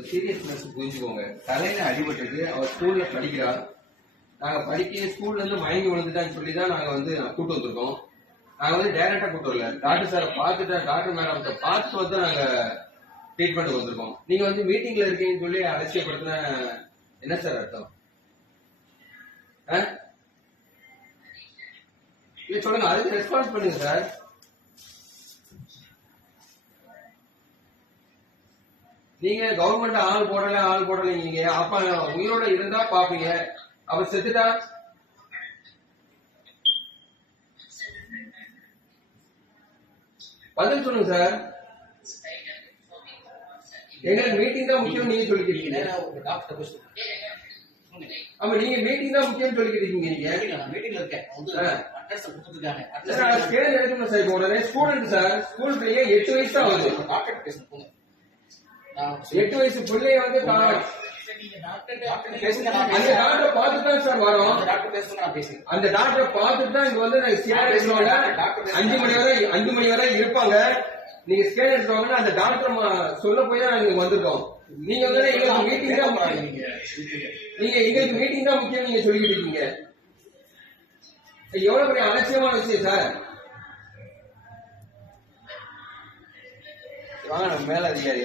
Seriousness புரிஞ்சுக்கோங்க. தலையில அடிபட்டிருக்கு அவர் ஸ்கூல்ல படிக்கிறார். நாங்க படிக்க ஸ்கூல்ல இருந்து மயங்கி விழுந்துட்டான்னு சொல்லி தான் நாங்க வந்து கூட்டு வந்திருக்கோம். நாங்க வந்து டைரக்டா கூட்டு வரல. டாக்டர் சாரை பார்த்துட்டு டாக்டர் மேடம் பார்த்து வந்து நாங்க ட்ரீட்மெண்ட் வந்திருக்கோம். நீங்க வந்து மீட்டிங்ல இருக்கீங்கன்னு சொல்லி அலட்சியப்படுத்தின என்ன சார் அர்த்தம்? ஆ? சொல்லுங்க. அதுக்கு ரெஸ்பான்ஸ் பண்ணுங்க சார் நீங்க கவர்மெண்ட் ஆள் போடல ஆள் போடல நீங்க. அப்ப உயிரோட இருந்தா பாப்பீங்க அப்ப செத்துட்டா? பதில் சொல்லுங்க சார். எங்களுக்கு மீட்டிங் தான் முக்கியம் நீங்க சொல்லிக்கிறீங்க ஆமா நீங்க மீட்டிங் தான் முக்கியம் சொல்லிக்கிட்டு இருக்கீங்க நீங்க நான் மீட்டிங்ல இருக்கேன். சார், உடனே ஸ்டூடெண்ட் சார். ஸ்கூல் எட்டு வயசு தான் ஆகுது? எட்டு வயசு பிள்ளைய வந்து அந்த. டாக்டரை பார்த்துட்டு தான் சார் வரோம். அந்த டாக்டர் பார்த்துட்டு தான் இங்க வந்து ஸ்கேன் எடுக்கிறோம்ல அஞ்சு மணி வரை அஞ்சு மணி வரை இருப்பாங்க. நீங்க ஸ்கேன் எடுக்கிறவங்க அந்த டாக்டர் சொல்ல போய் தான் நாங்க இங்க வந்திருக்கோம். நீங்க வந்து எங்களுக்கு மீட்டிங் தான். நீங்க எங்களுக்கு மீட்டிங் தான் முக்கியம் நீங்க சொல்லிக்கிட்டு இருக்கீங்க. எவ்வளவு பெரிய அலட்சியமான விஷயம் சார்? வாங்க மேல அதிகாரி